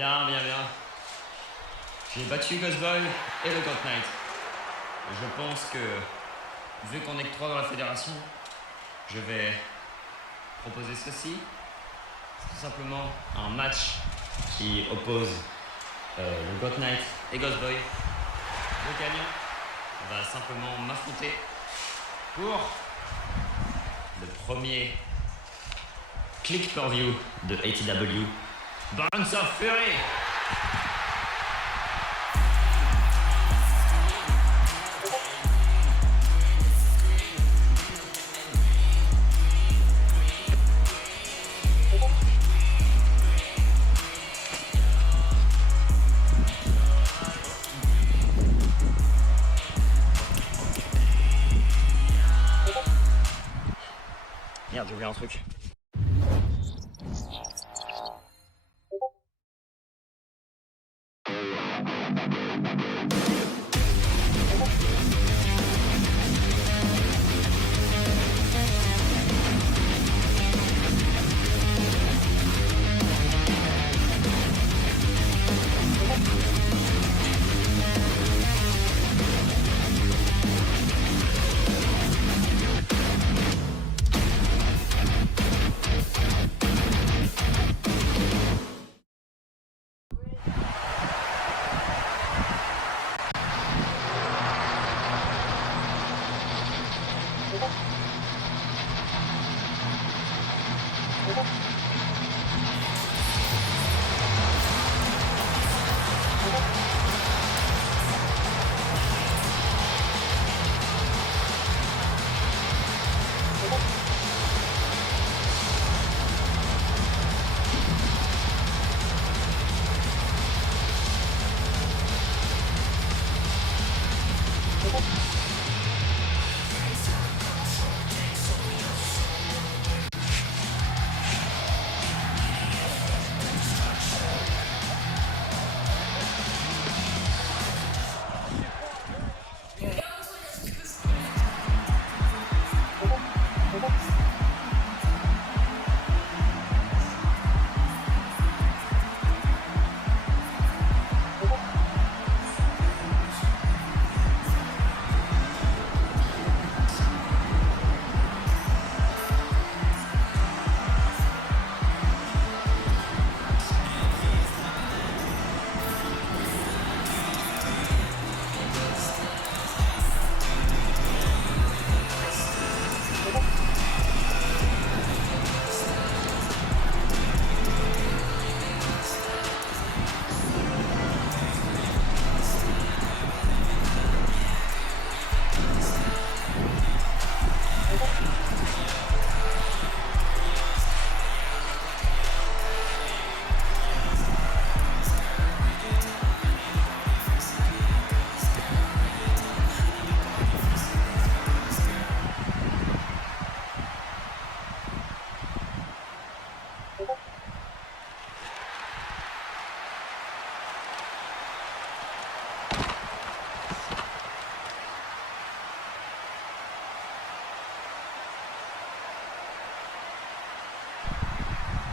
Bien, bien, bien. J'ai battu Ghostboy et le God Knight. Je pense que, vu qu'on est que 3 dans la fédération, je vais proposer ceci. C'est tout simplement un match qui oppose le God Knight et Ghostboy. Le gagnant va simplement m'affronter pour le premier click per view de ATW, Bonds of Fury. Merde, j'ai oublié un truc.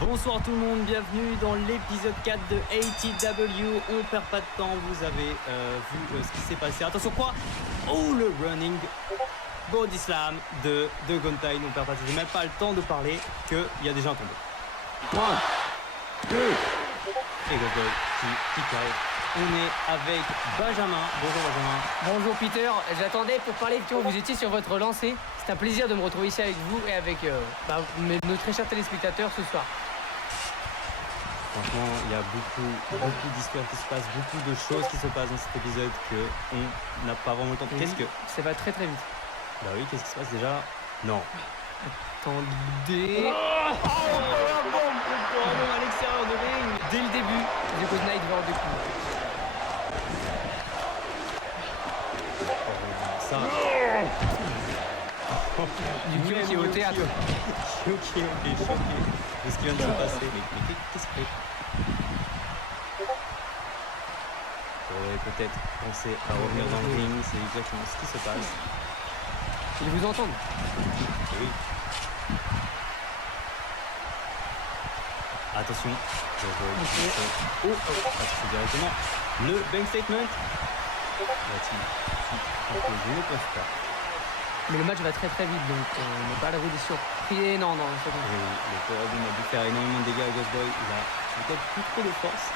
Bonsoir tout le monde, bienvenue dans l'épisode 4 de ATW. On perd pas de temps, vous avez vu ce qui s'est passé. Attention quoi? Oh, le running body slam de Gontai. On perd pas de temps, j'ai même pas le temps de parler qu'il y a déjà un tombé. 1, 2 et Gontai qui caille. On est avec Benjamin. Bonjour Benjamin. Bonjour Peter, j'attendais pour parler de quand vous étiez sur votre lancée. C'est un plaisir de me retrouver ici avec vous et avec nos très chers téléspectateurs ce soir. Franchement, il y a beaucoup d'histoires qui se passent, beaucoup de choses qui se passent dans cet épisode qu'on n'a pas vraiment le temps de... Qu'est-ce que... Ça va très très vite. Bah oui, qu'est-ce qui se passe déjà? Non. Attendez... Oh, à l'extérieur de ring. Dès le début, The God Knight va en découvrir. Ça... Du coup, qui est au théâtre. Choqué de ce qui vient de se passer. Mais qu'est-ce que... Faudrait peut-être penser à revenir dans le ring, c'est exactement ce qui se passe. Ils vous entendent. Oui. Attention. Attention directement. Le bank statement. Va-t-il je ne pense pas. Mais le match va très très vite, donc on n'est pas à l'abri des surprises. Non, c'est bon. Oui, le Power Boom a dû faire énormément de dégâts à Ghost Boy. Il a peut-être plus trop de force.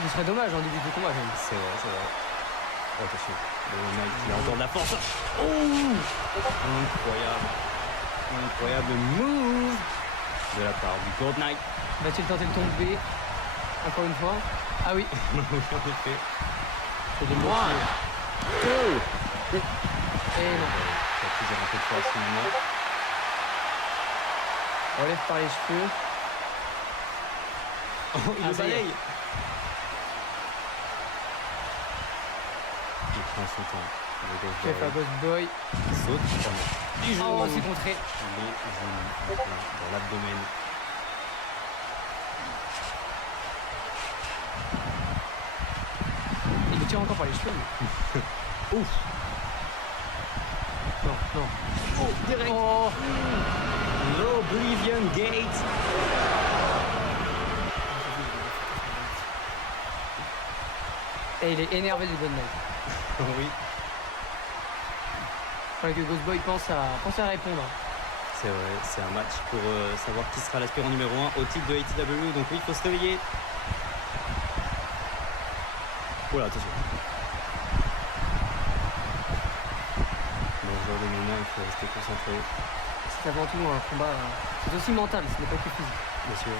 Ce serait dommage en début de combat quand même. C'est vrai. Oh, attention. Le Knight, il a encore de la force. Oh, incroyable move de la part du Gold Knight. Va-t-il tenter de tomber encore une fois? Ah oui. Oui, en effet. C'est des mois. Et non. Il a toujours un peu de force finalement. Relève par les cheveux. Oh, il le ça y est. balaye. Il prend son temps. Le Ghost Chef à Boy Ghost Boy. saute. Oh, c'est contré. Il est genoux en plein dans l'abdomen. Il le tire encore par les cheveux. Ouf. Non. Oh, direct. Oh. L'Oblivion Gate. Et il est énervé du Gold Knight. Oui. Faudrait que Ghost Boy pense à répondre. C'est vrai, c'est un match pour savoir qui sera l'aspirant numéro 1 au titre de ATW. Donc oui, il faut se réveiller. Oula, attention. Dans ce genre de moment, il faut rester concentré. C'est avant tout un combat. C'est aussi mental, ce n'est pas que physique. Bien sûr.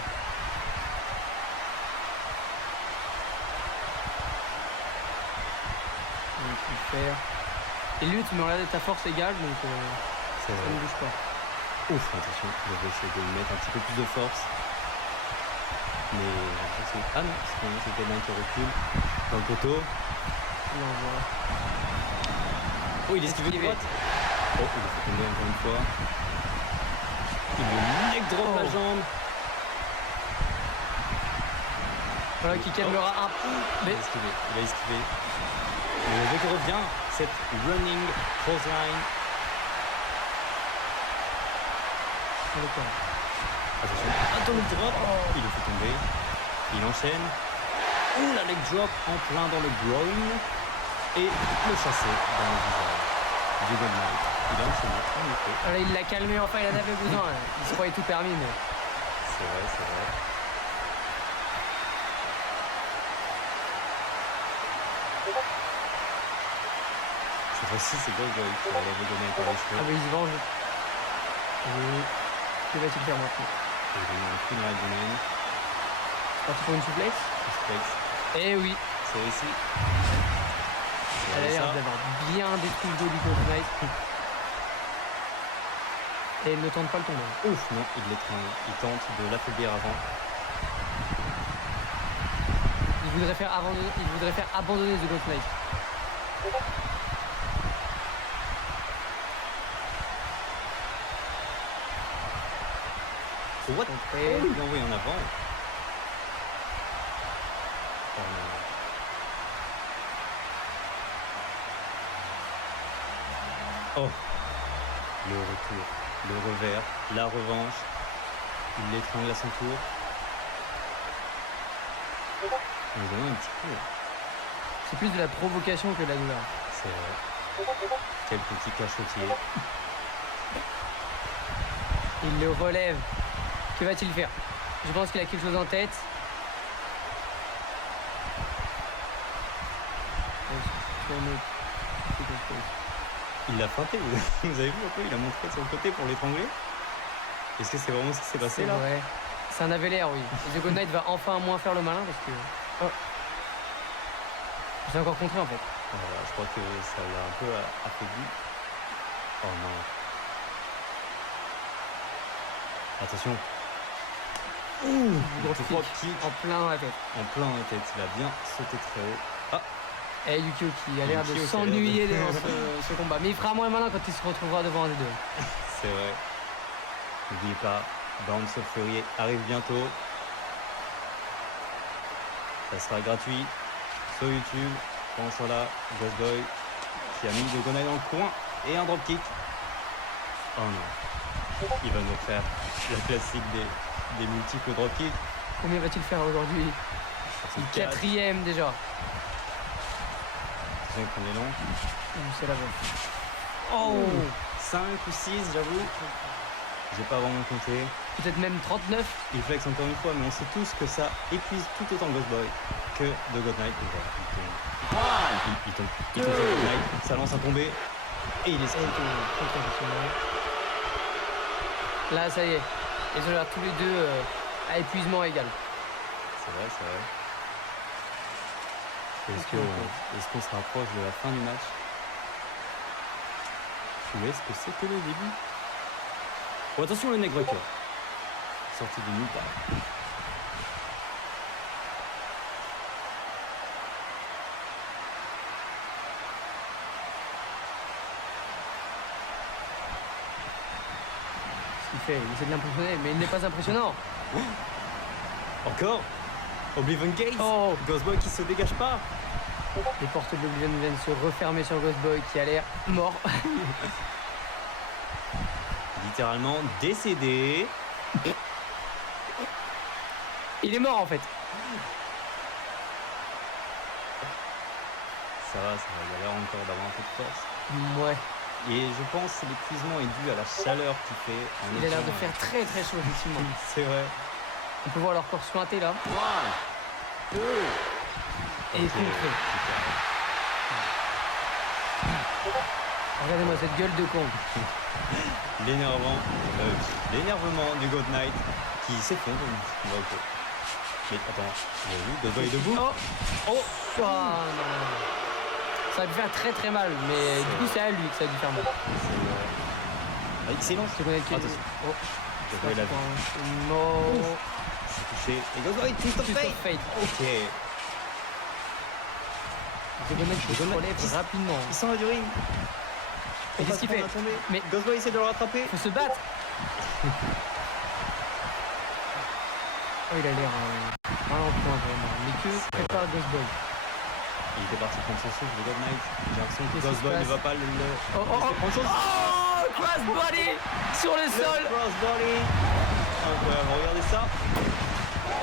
Donc, il faire. Et lutte, mais on a ta force égale, donc C'est ça vrai. ne bouge pas. Ouf, attention, je vais essayer de lui mettre un petit peu plus de force. Mais j'ai l'impression. Ah non, c'est quelqu'un qui recule dans le poteau. Non, voilà. Oh, il est esquivé de Esquivé. droite. Oh, il est fait tomber encore une fois. Il lui neck drop la jambe. Voilà, qui calmera un. Mais Il a esquivé. Et le qui revient, cette running clothesline. Attention, atomic drop. Il le fait tomber. Il enchaîne. Ouh, la leg drop en plein dans le groin. Et le chassé dans le visage du Gold Knight. Il a enchaîné, en effet. voilà, il l'a calmé, enfin, il en avait besoin. Il se croyait tout permis, mais. C'est vrai, c'est vrai. Cette fois-ci, c'est Gold Boy qui va lever Gold Knight par les Ah, cheveux. mais il se venge. Et. Que va-t-il faire maintenant? Et il a mis un coup dans l'abdomen. Parti pour une suplex? Suplex. Eh oui, C'est réussi. elle a l'air Ça. d'avoir bien détruit le dos du Gold Knight. Et il ne tente pas le tomber. Ouf, non, il l'étreint. Il tente de l'affaiblir avant. Il voudrait faire abandonner The Gold Knight. What? Contré. Oh, il l'a envoyé en avant. Oh non. Oh. Le retour, le revers, la revanche. Il l'étrangle à son tour. On lui donne un petit coup. C'est plus de la provocation que de la douleur. C'est vrai. Quel petit cachotier. Il le relève. Que va-t-il faire? Je pense qu'il a quelque chose en tête. Il l'a feinté, vous avez vu un peu, il a montré de son côté pour l'étrangler. Est-ce que c'est vraiment ce qui s'est passé C'est là? vrai. Ça en avait l'air, oui. Et The Gold Knight va enfin moins faire le malin parce que. Oh. J'ai encore contré en fait. Voilà, je crois que ça l'a un peu affaibli. Oh non. Attention. Ouh, Gros drop kick kick en plein dans la tête. en plein dans la tête. Il a bien sauté très haut. Ah, Et Yukio qui a l'air de Yukio qui a l'air s'ennuyer de- devant ce combat. Mais il fera moins malin quand il se retrouvera devant un des deux. c'est vrai. N'oubliez pas, Bounce of Fury arrive bientôt. Ça sera gratuit sur YouTube. Pendant ce temps-là, Ghost Boy qui a mis le Gonai dans le coin et un dropkick. Oh non. Il va nous faire la classique des multiples dropkicks. Combien va-t-il faire aujourd'hui? C'est Le quatrième déjà. C'est qu'on est long. C'est la bonne. Oh 5 ou 6, j'avoue. J'ai pas vraiment compté. Peut-être même 39. Il flex encore une fois, mais on sait tous que ça épuise tout autant Ghost Boy que The God Knight. Et voilà, il tombe. Il tombe sur God Knight, ça lance un tombé. Et il esquive. Là, ça y est. Ils ont l'air tous les deux à épuisement égal. C'est vrai, c'est vrai. Est-ce qu'on se rapproche de la fin du match? Ou est-ce que c'est que le début? Oh, attention le neckbreaker. Sorti de nulle part. Ce qu'il fait, il essaie de l'impressionner, mais il n'est pas impressionnant. Encore Oblivion Gate. Oh. Ghost Boy qui se dégage pas. Les portes de l'Oblivion viennent se refermer sur Ghost Boy qui a l'air mort. Littéralement décédé. Il est mort en fait. Ça va, il a l'air encore d'avoir un peu de force. Ouais. Et je pense que l'épuisement est dû à la chaleur qu'il fait. Il a l'air de faire très très chaud effectivement. C'est vrai. On peut voir leur corps suinter là. 1, 2. Et contré. Regardez-moi cette gueule de con. L'énervement du God Knight qui s'effondre. Ouais, ok. Mais attends, vous avez vu, God Boy est debout. Oh. Ah, non. Ça a dû faire très très mal, mais du coup c'est à lui que ça a dû faire mal. Excellent. Je connais qui. Attention. Oh. God Boy l'a vu. Non. C'est touché. Et God Boy, twist of Twist of fate. fate. Ok. The God Knight qui se God Knight relève qui- rapidement. Il s'en va du ring. Et qu'est-ce qu'il fait? Mais Ghost Boy essaie de le rattraper. faut se battre. Oh, il a l'air mal en point vraiment. Mais que prépare Ghost Boy? Il était parti prendre son souffle de God Knight. J'ai l'impression que Qu'est-ce Ghost qui se Boy ne passe? va pas le Oh, oh, laisser prendre son souffle. Oh, crossbody sur le sol. Crossbody. Incroyable, regardez ça.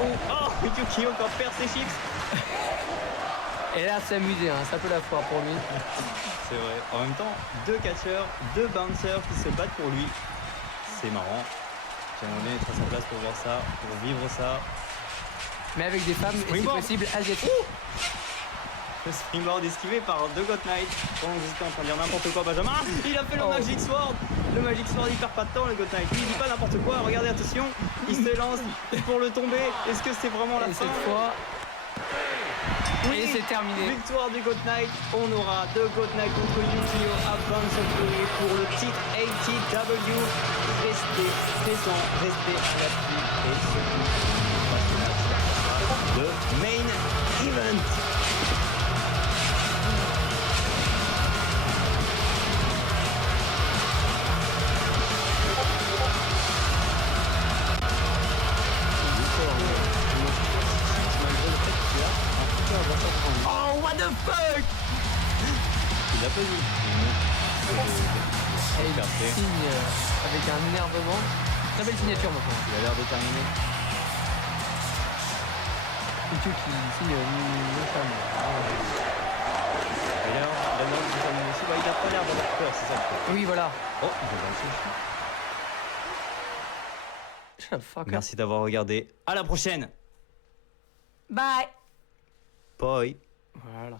Oh, Yuki encore perd ses chips. Et là, s'amuser, hein, ça peut la foire pour lui. C'est vrai. En même temps, 2 catcheurs, 2 bouncers qui se battent pour lui. C'est marrant. J'aimerais bien être à sa place pour voir ça, pour vivre ça. Mais avec des femmes, et si Springboard. possible, asiatiques. Le springboard esquivé par The God Knight. Pendant que j'étais en train de dire n'importe quoi, Benjamin. Ah, il a fait le Oh. Magic Sword. Le Magic Sword, il perd pas de temps, le God Knight. Il dit pas n'importe quoi. Regardez, attention. Il se lance pour le tomber. Est-ce que c'est vraiment la Et fin? cette fois, Oui, et c'est terminé. Victoire du God Knight. On aura The God Knight contre Yukio Advance of Glory pour le titre ATW. Restez présents, restez à l'affût et surtout, le main event. Oh, what the fuck! Il l'a pas vu. Et il Parfait. signe avec un énervement. Très belle signature maintenant. Il a l'air déterminé. Yukio qui signe notamment. Et là, il a l'air déterminé aussi. Bah, il a pas l'air d'avoir peur, c'est ça le truc. Oui, voilà. Oh, il va lancer. Shut the fuck up. Merci d'avoir regardé. À la prochaine. Bye! Bye. Voilà.